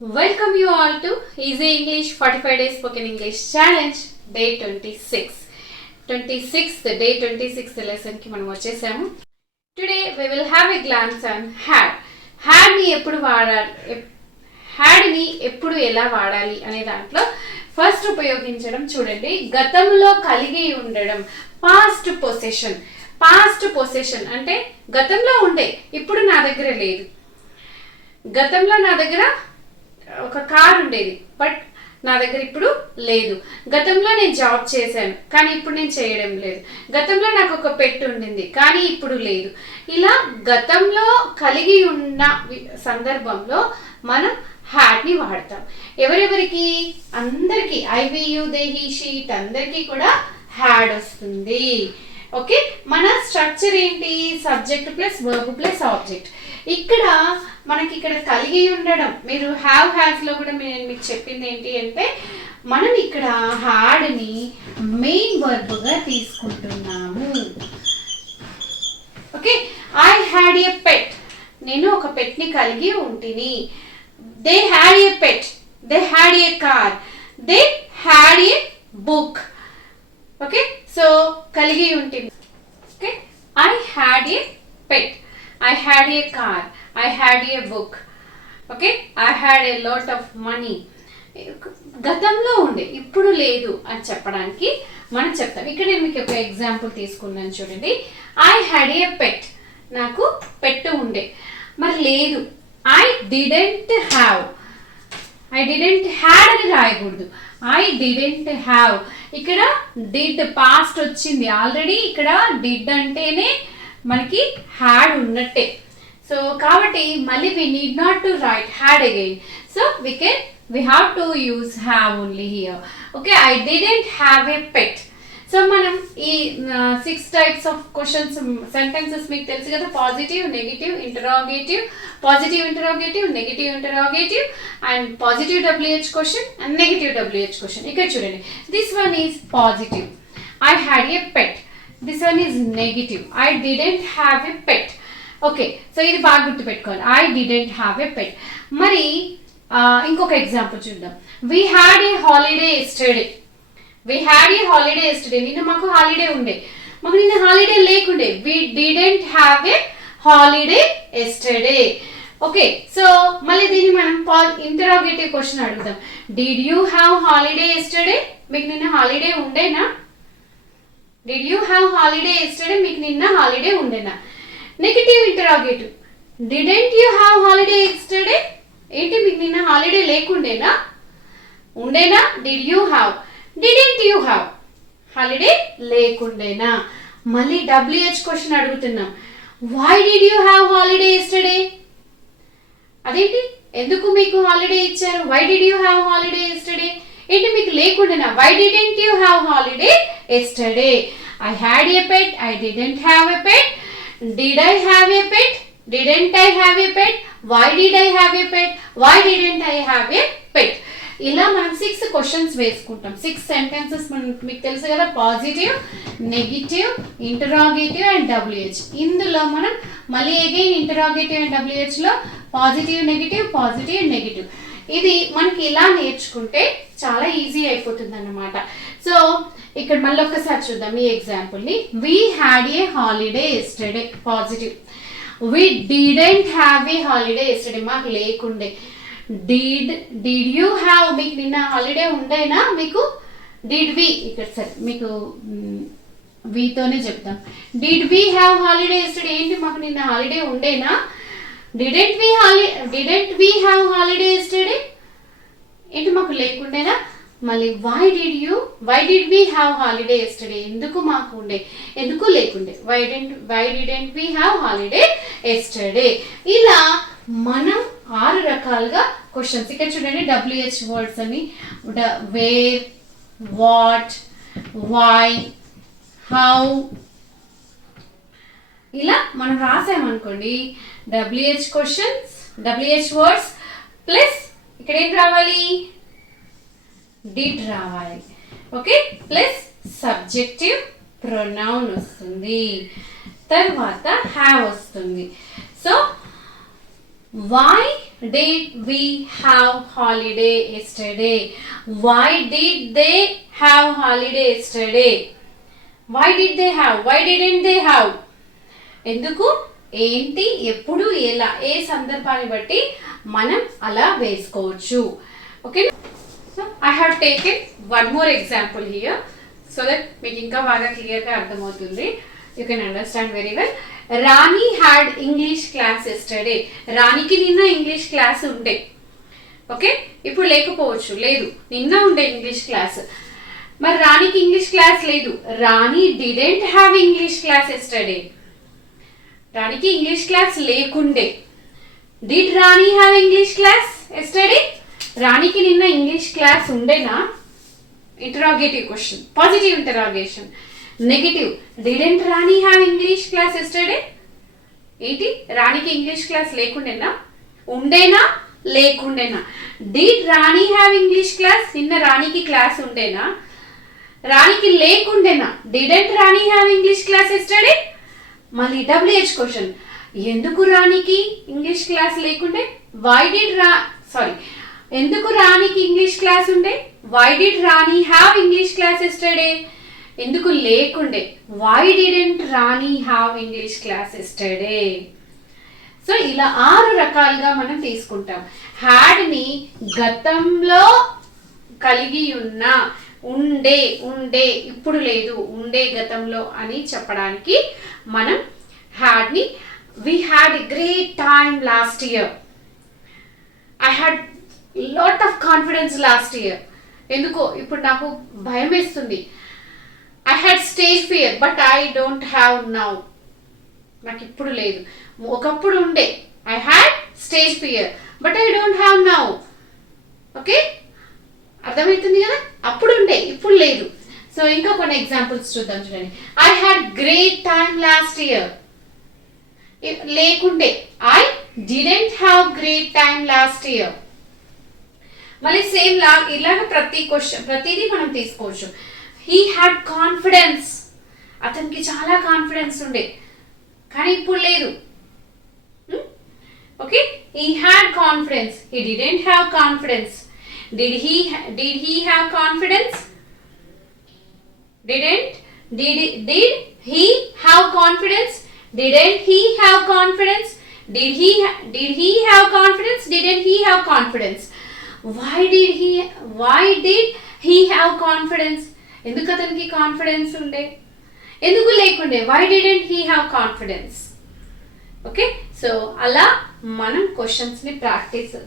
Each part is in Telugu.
Welcome you all to Easy English 45 Days Spoken English Challenge Day 26. 26th Day 26th lesson ki manam vachesamo. Today we will have a glance on had. Had ni eppudu vaadali, had ni eppudu ela vaadali ane dantlo first upayoginchadam chudandi. Gatamlo kaligi undadam, past possession. Past possession అంటే గతంలో ఉండే ఇప్పుడు నా దగ్గర లేదు. గతంలో నా దగ్గర ఒక కార్ ఉండేది బట్ నా దగ్గర ఇప్పుడు లేదు. గతంలో నేను జాబ్ చేశాను కానీ ఇప్పుడు నేను చేయడం లేదు. గతంలో నాకు ఒక పెట్ ఉండింది కానీ ఇప్పుడు లేదు. ఇలా గతంలో కలిగి ఉన్న సందర్భంలో మనం హ్యాడ్ ని వాడతాం. ఎవరెవరికి? అందరికి. I we you they he she అందరికి కూడా హ్యాడ్ వస్తుంది. ఓకే, మన స్ట్రక్చర్ ఏంటి? Subject plus verb plus object. ఇక్కడ మనకి ఇక్కడ కలిగి ఉండడం, మీరు హ్యావ్ హ్యాస్ లో కూడా నేను మీకు చెప్పింది ఏంటి అంటే మనం ఇక్కడ హ్యాడ్ ని మెయిన్ వర్బ్ గా తీసుకుంటున్నాము. ఓకే, ఐ హ్యాడ్ ఏ పెట్, నేను ఒక పెట్ ని కలిగి ఉంటిని. They had a pet, they had a car, they had a book. Okay, so కలిగి ఉంటుంది. Okay, I had a pet, I had a car, I had a book. Okay, I had a lot of money. గతంలో ఉండే ఇప్పుడు లేదు అని చెప్పడానికి మనం చెప్తాం. ఇక్కడ నేను మీకు ఒక ఎగ్జాంపుల్ తీసుకున్నాను చూడండి. ఐ హ్యాడ్ ఏ పెట్, నాకు పెట్ ఉండే మరి లేదు. I didn't have, I didn't had అని రాయకూడదు. I didn't have. ఇక్కడ డిడ్ పాస్ట్ వచ్చింది ఆల్రెడీ. ఇక్కడ డిడ్ అంటేనే మనకి హ్యాడ్ ఉన్నట్టే. సో కాబట్టి మళ్ళీ we need not to write had again. So we have to use have only here. Okay, I didn't have a pet. So మనం ఈ 6 types of questions sentences మీకు తెలుసు కదా. Positive, negative, interrogative, positive interrogative, negative interrogative and positive WH question and negative WH question. ఇక్కడ చూడండి, this one is positive, I had a pet. This one is negative, I didn't have a pet. Okay, so ఇది బాగా గుర్తుపెట్టుకోవాలి, I didn't have a pet. మరి ఇంకొక ఎగ్జాంపుల్ చూద్దాం. We had a holiday yesterday. We had a holiday yesterday. నిన్న మాకు హాలిడే ఉండే, మాకు నిన్న హాలిడే లేకుండే. We didn't have a holiday yesterday. Okay, so మళ్ళీ దీన్ని మనం ఇంటరాగేటివ్ క్వశ్చన్ అడుగుదాం. Did you have holiday yesterday? మీకు నిన్న హాలిడే ఉండేనా? Did you have holiday yesterday? మీకు నిన్న హాలిడే ఉండేనా? Negative interrogative, Didn't you have holiday yesterday? ఏంటి మీకు నిన్న హాలిడే లేకుండేనా? ఉండేనా? Did you have, Didn't you have, holiday లేకుండేనా? మళ్ళీ WH క్వశ్చన్ అడుగుతున్నాం. Why did you have holiday yesterday? అదేంటి, ఎందుకు మీకు హాలిడే ఇచ్చారు? Why did you have holiday yesterday? ఏంటి మీకు లేకుండేనా? Why didn't you have holiday yesterday? I had a pet, I didn't have a pet. Did I have a pet? Didn't I have a pet? Why did I have a pet? Why didn't I have a pet? ఇలా మనం 6 క్వశ్చన్స్ వేసుకుంటాం. 6 సెంటెన్సెస్ మీకు తెలుసు కదా. Positive, negative, interrogative and WH. ఇందులో మనం మళ్ళీ అగైన్ ఇంటరాగేటివ్ అండ్ WH లో పాజిటివ్, నెగిటివ్, పాజిటివ్, నెగిటివ్. ఇది మనకి ఇలా నేర్చుకుంటే చాలా ఈజీ అయిపోతుంది అన్నమాట. సో ఇక్కడ మళ్ళీ ఒక్కసారి చూద్దాం ఈ ఎగ్జాంపుల్ని. We had a holiday yesterday, positive. We didn't have a holiday yesterday, మాకు లేకుండే. డిడ్ యూ హ్యావ్, మీకు నిన్న హాలిడే ఉండేనా? మీకు డిడ్ వి, ఇక్కడ సరే మీకు వీతోనే చెప్తాం. Did we have holiday yesterday, ఏంటి మాకు నిన్న హాలిడే ఉండేనా? Didn't we have holiday yesterday? ఏంటి మాకు లేకుండేనా? మళ్ళీ why did we have holiday yesterday? ఎందుకు మాకు ఉండే, ఎందుకు లేకుండే? Why didn't we have holiday yesterday? ఇలా మనం 6 రకాలుగా క్వశ్చన్స్. ఇక్కడ చూడండి WH వర్డ్స్ అని, వేర్, వాట్, వై, హౌ. ఇలా మనం రాసామనుకోండి WH questions, WH words plus ఇక్కడ ఏం రావాలి? డిడ్ రావాలి. ఓకే, ప్లస్ సబ్జెక్టివ్ ప్రొనౌన్ వస్తుంది, తర్వాత హ్యావ్ వస్తుంది. So why did we have holiday yesterday? Why did they have holiday yesterday? Why did they have? Why didn't they have? ఎందుకు, ఏంటి, ఎప్పుడు, ఎలా, ఏ సందర్భాన్ని బట్టి మనం అలా వేసుకోవచ్చు. Okay, I have taken one more example here so that మీకు ఇంకా బాగా క్లియర్గా అర్థమవుతుంది. You can understand very well. Rani had English class yesterday. రాణికి నిన్న ఇంగ్లీష్ క్లాస్ ఉండే. ఓకే, ఇప్పుడు లేకపోవచ్చు, లేదు, నిన్న ఉండే ఇంగ్లీష్ క్లాస్. మరి రాణికి ఇంగ్లీష్ క్లాస్ లేదు. Rani didn't have English class yesterday. రాణికి ఇంగ్లీష్ క్లాస్ లేకుండే. Did Rani have English class yesterday? రాణికి నిన్న ఇంగ్లీష్ క్లాస్ ఉండేనా? Interrogative question, positive interrogation. Negative, didn't Rani have English class yesterday? ఏంటి, రాణికి ఇంగ్లీష్ క్లాస్ లేకుండేనా? ఉండేనా లేకుండేనా? Did Rani have English class? నిన్న రాణికి క్లాస్ ఉండేనా? రాణికి లేకుండేనా? Didn't Rani have English class yesterday? మళ్ళీ WH క్వశ్చన్, ఎందుకు రాణికి ఇంగ్లీష్ క్లాస్ లేకుండే? వై డిడ్ ఎందుకు రాణికి ఇంగ్లీష్ క్లాస్ ఉండే? Why did Rani have English class yesterday? ఎందుకు లేకుండే? Why didn't Rani have English class yesterday? సో ఇలా 6 రకాలుగా మనం తీసుకుంటాం. హ్యాడ్ని గతంలో కలిగి ఉన్న, ఉండే, ఇప్పుడు లేదు, ఉండే గతంలో అని చెప్పడానికి మనం హ్యాడ్ని we had a great time last year. I had lot of confidence last year. ఎందుకో ఇప్పుడు నాకు భయం వేస్తుంది. I had stage fear but I don't have now. నాకు ఇప్పుడు లేదు, ఒకప్పుడు ఉండే. I had stage fear but I don't have now. Okay, అర్థమవుతుంది కదా? అప్పుడు ఉండే, ఇప్పుడు లేదు. సో ఇంకా కొన్ని ఎగ్జాంపుల్స్ చూద్దాం. చూడండి, I had great time last year. లేకుండే, I didn't have great time last year. మళ్ళీ సేమ్ ఇలాగ ప్రతిదీ మనం తీసుకోవచ్చు. He had confidence. అతనికి చాలా కాన్ఫిడెన్స్ ఉండే కానీ ఇప్పుడు లేదు. Okay, he had confidence. He didn't have confidence. Did he have confidence? Did he have confidence? Didn't he have confidence? Did he have confidence? Didn't he have confidence? Why did he have confidence? ఎందుకు అతనికి కాన్ఫిడెన్స్ ఉండే? ఎందుకు లేకుండే? Why didn't he have confidence? Okay, so అలా మనం క్వశ్చన్స్ని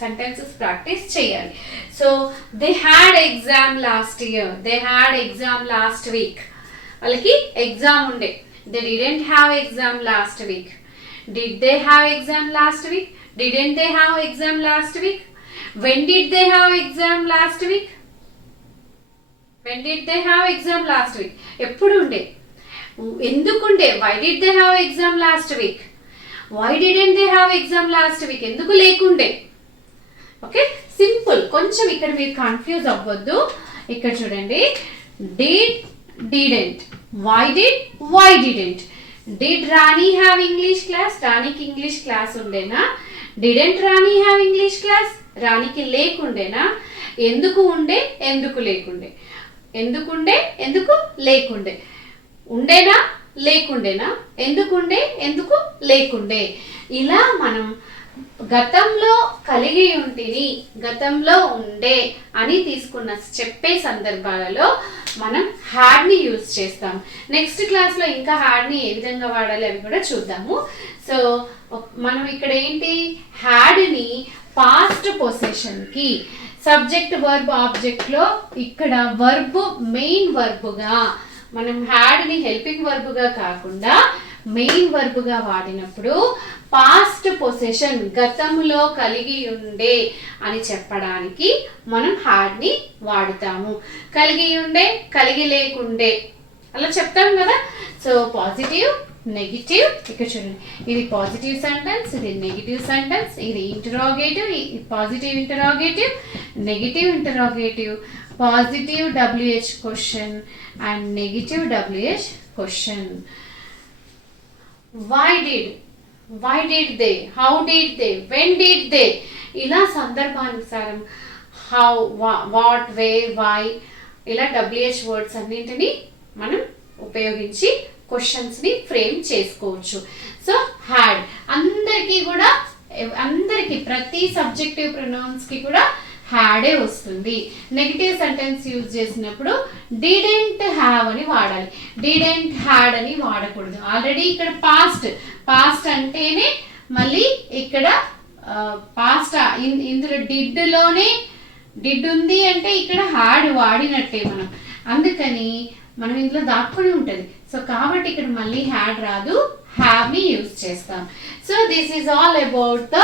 సెంటెన్సెస్ ప్రాక్టీస్ చేయాలి. So they had exam last year. They had exam last week. వాళ్ళకి ఎగ్జామ్ ఉండే. They didn't have exam last week. Did they have exam last week? Didn't they have exam last week? When did they have exam last week? When did they have exam last week? ఎప్పుడు ఉండే? ఎందుకుండే? Why did they have exam last week? Why didn't they have exam last week? ఎందుకు లేకుండే? Okay, simple. కొంచెం ఇక్కడ మీరు కన్ఫ్యూజ్ అవ్వద్దు. ఇక్కడ చూడండి, did, didn't, why didn't. Did Rani have English class? రాణికి ఇంగ్లీష్ క్లాస్ ఉండేనా? Didn't Rani have English class? రాణికి లేకుండేనా? ఎందుకు ఉండే? ఎందుకు లేకుండే? ఎందుకుండే? ఎందుకు లేకుండే? ఉండేనా లేకుండేనా? ఎందుకుండే? ఎందుకు లేకుండే? ఇలా మనం గతంలో కలిగి ఉంటిని, గతంలో ఉండే అని చెప్పే సందర్భాలలో మనం హ్యాడ్ని యూజ్ చేస్తాం. నెక్స్ట్ క్లాస్లో ఇంకా హ్యాడ్ని ఏ విధంగా వాడాలి అవి కూడా చూద్దాము. సో మనం ఇక్కడ ఏంటి, హ్యాడ్ని పాస్ట్ పొసెషన్కి సబ్జెక్ట్ వర్బ్ ఆబ్జెక్ట్లో ఇక్కడ వర్బ్ మెయిన్ వర్బ్గా మనం హ్యాడ్ని హెల్పింగ్ వర్బ్గా కాకుండా మెయిన్ వర్బ్గా వాడినప్పుడు పాస్ట్ పొసెషన్ గతంలో కలిగి ఉండే అని చెప్పడానికి మనం హ్యాడ్ని వాడుతాము. కలిగి ఉండే, కలిగి లేకుండే అలా చెప్తాం కదా. So positive, negative. ఇక్కడ చూడండి, ఇది పాజిటివ్ సెంటెన్స్, ఇది నెగిటివ్ సెంటెన్స్, ఇది interrogative, positive interrogative, negative interrogative, positive WH question and negative WH question. Why did they? How did they? When did they? ఇలా సందర్భానుసారం హౌ, వాట్, వేర్, వై ఇలా WH వర్డ్స్ అన్నింటినీ మనం ఉపయోగించి క్వశ్చన్స్ని ఫ్రేమ్ చేసుకోవచ్చు. సో హ్యాడ్ అందరికీ ప్రతి సబ్జెక్టివ్ ప్రొనౌన్స్కి కూడా హ్యాడే వస్తుంది. నెగిటివ్ సెంటెన్స్ యూజ్ చేసినప్పుడు డిడెంట్ హ్యావ్ అని వాడాలి, డిడెంట్ హ్యాడ్ అని వాడకూడదు. ఆల్రెడీ ఇక్కడ పాస్ట్ అంటేనే మళ్ళీ ఇక్కడ పాస్ట్ ఇందులో డిడ్లోనే డిడ్ ఉంది అంటే ఇక్కడ హ్యాడ్ వాడినట్టే మనం, అందుకని మనం ఇందులో దాక్కుని ఉంటుంది. సో కాబట్టి ఇక్కడ మళ్ళీ హ్యాడ్ రాదు, హ్యావ్ని యూజ్ చేస్తాం. So this is all about the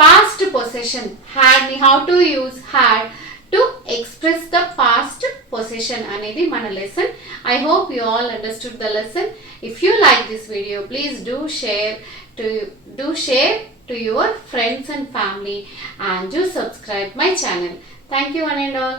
past possession, had ni, how to use had to express the past possession anedi mana lesson. I hope you all understood the lesson. If you like this video, please do share to your friends and family, and do subscribe my channel. Thank you one and all.